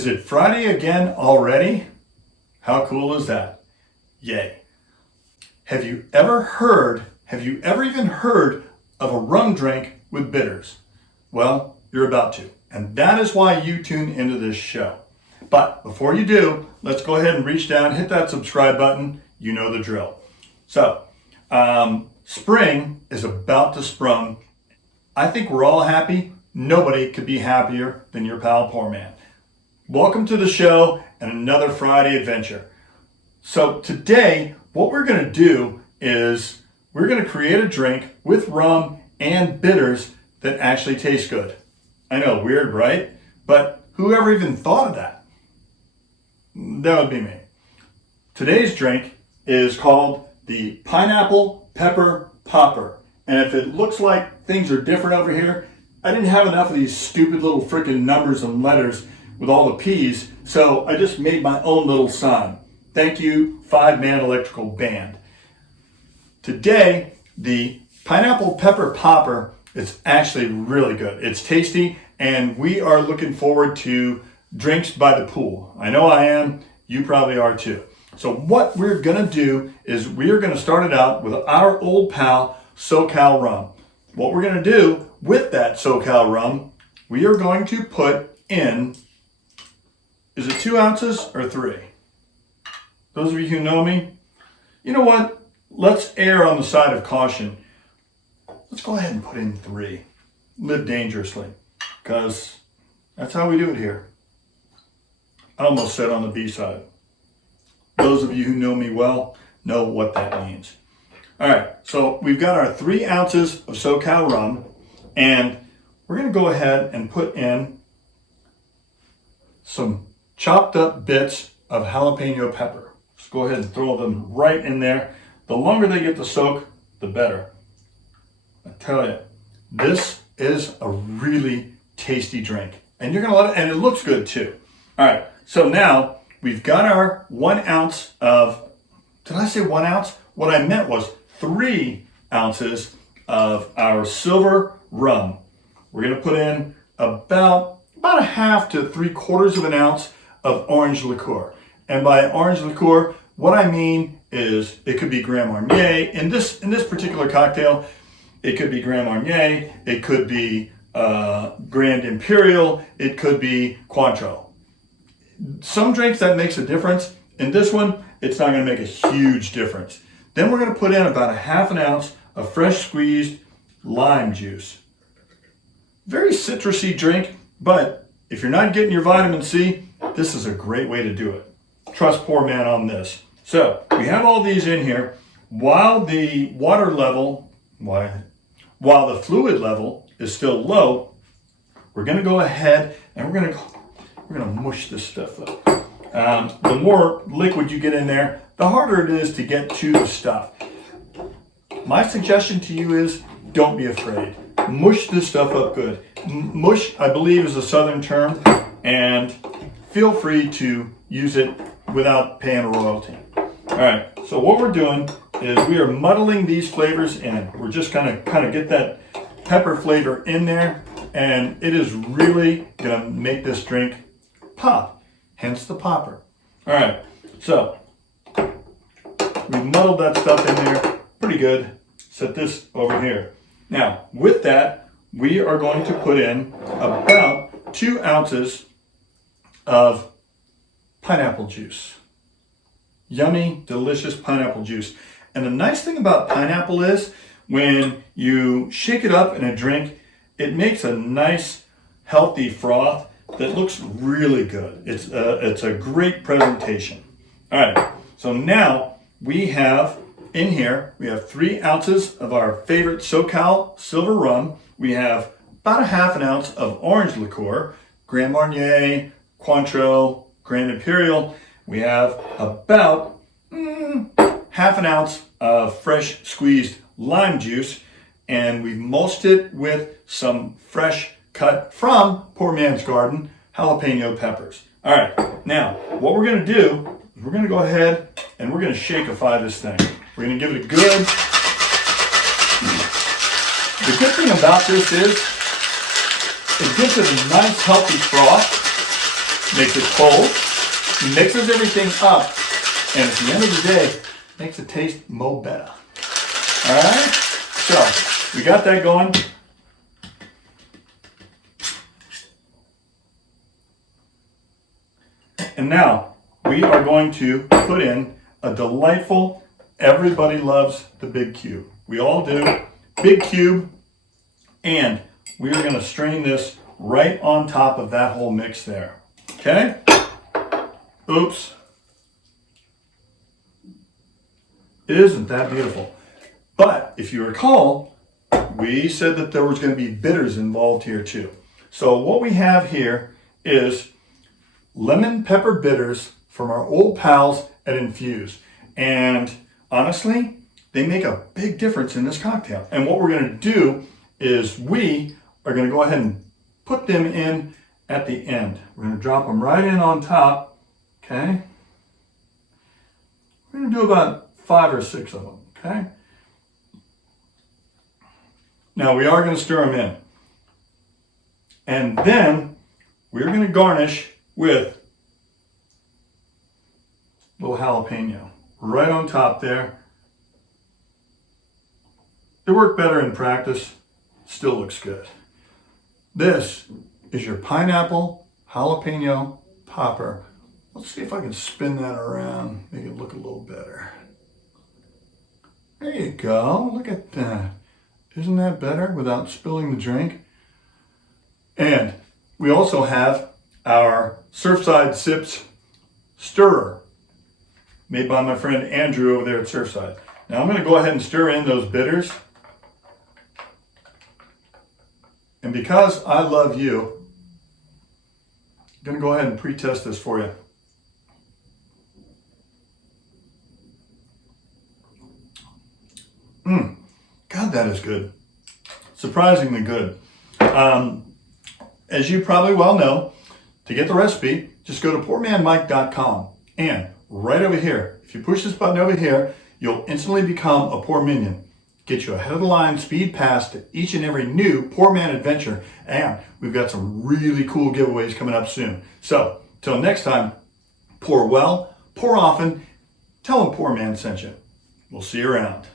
Is it Friday again already? How cool is that? Yay. Have you ever even heard of a rum drink with bitters? Well, you're about to. And that is why you tune into this show. But before you do, let's go ahead and reach down, hit that subscribe button. You know the drill. So, spring is about to sprung. I think we're all happy. Nobody could be happier than your pal PourMan. Welcome to the show and another Friday adventure. So today, what we're going to do is we're going to create a drink with rum and bitters that actually taste good. I know, weird, right? But whoever even thought of that? That would be me. Today's drink is called the Pineapple Pepper Popper. And if it looks like things are different over here, I didn't have enough of these stupid little freaking numbers and letters with all the P's, so I just made my own little sign. Thank you, 5-Man Electrical Band. Today, the Pineapple Pepper Popper is actually really good. It's tasty, and we are looking forward to drinks by the pool. I know I am. You probably are too. So what we're going to do is we are going to start it out with our old pal, SoCal rum. What we're going to do with that SoCal rum, we are going to put in, is it 2 ounces or 3? Those of you who know me, you know what? Let's err on the side of caution. Let's go ahead and put in 3. Live dangerously, because that's how we do it here. I almost said on the B side. Those of you who know me well know what that means. All right, so we've got our 3 ounces of SoCal rum, and we're going to go ahead and put in some chopped up bits of jalapeno pepper. Just go ahead and throw them right in there. The longer they get to soak, the better. I tell you, this is a really tasty drink, and you're going to love it, and it looks good too. All right, so now we've got our 1 ounce of, did I say 1 ounce? What I meant was 3 ounces of our silver rum. We're going to put in about a half to 3/4 of an ounce of orange liqueur. And by orange liqueur, what I mean is it could be Grand Marnier. In this particular cocktail, it could be Grand Marnier, it could be Grand Imperial, it could be Cointreau. Some drinks that makes a difference. In this one, it's not going to make a huge difference. Then we're going to put in about a half an ounce of fresh squeezed lime juice. Very citrusy drink, but if you're not getting your vitamin C, this is a great way to do it. Trust PourMan on this. So we have all these in here. While the water level, while the fluid level is still low, we're going to go ahead and we're going to mush this stuff up. The more liquid you get in there, the harder it is to get to the stuff. My suggestion to you is don't be afraid. Mush this stuff up good. Mush, I believe, is a southern term, and feel free to use it without paying a royalty. All right, so what we're doing is we are muddling these flavors in. We're just going to kind of get that pepper flavor in there, and it is really going to make this drink pop, hence the popper. All right, so we've muddled that stuff in there pretty good. Set this over here. Now, with that, we are going to put in about 2 ounces of pineapple juice. Yummy, delicious pineapple juice. And the nice thing about pineapple is when you shake it up in a drink, it makes a nice, healthy froth that looks really good. It's a great presentation. All right, so now we have in here, we have 3 ounces of our favorite SoCal silver rum. We have about a half an ounce of orange liqueur, Grand Marnier, Cointreau, Grand Imperial. We have about half an ounce of fresh squeezed lime juice, and we've mulched it with some fresh cut from PourMan's garden jalapeno peppers. All right, now what we're going to do is we're going to go ahead and we're going to shakeify this thing. We're going to give it a good. The good thing about this is it gives it a nice healthy froth. makes it cold, mixes everything up, and at the end of the day, makes it taste mo better. All right? So, we got that going. And now, we are going to put in a delightful, everybody loves the big cube. We all do. Big cube. And we are going to strain this right on top of that whole mix there. Okay? Oops. Isn't that beautiful? But if you recall, we said that there was going to be bitters involved here too. So what we have here is lemon pepper bitters from our old pals at Infuse. And honestly, they make a big difference in this cocktail. And what we're going to do is we are going to go ahead and put them in at the end. We're going to drop them right in on top. Okay? We're going to do about 5 or 6 of them. Okay? Now we are going to stir them in. And then we're going to garnish with a little jalapeno right on top there. They work better in practice, still looks good. This is your pineapple jalapeno popper. Let's see if I can spin that around, make it look a little better. There you go, look at that. Isn't that better without spilling the drink? And we also have our Surfside Sips stirrer, made by my friend Andrew over there at Surfside. Now I'm going to go ahead and stir in those bitters. And because I love you, I'm going to go ahead and pre-test this for you. God, that is good. Surprisingly good. As you probably well know, to get the recipe, just go to PourManMike.com. And right over here, if you push this button over here, you'll instantly become a Pour Minion. Get you ahead of the line, speed past each and every new PourMan adventure. And we've got some really cool giveaways coming up soon. So, till next time, pour well, pour often, tell them PourMan sent you. We'll see you around.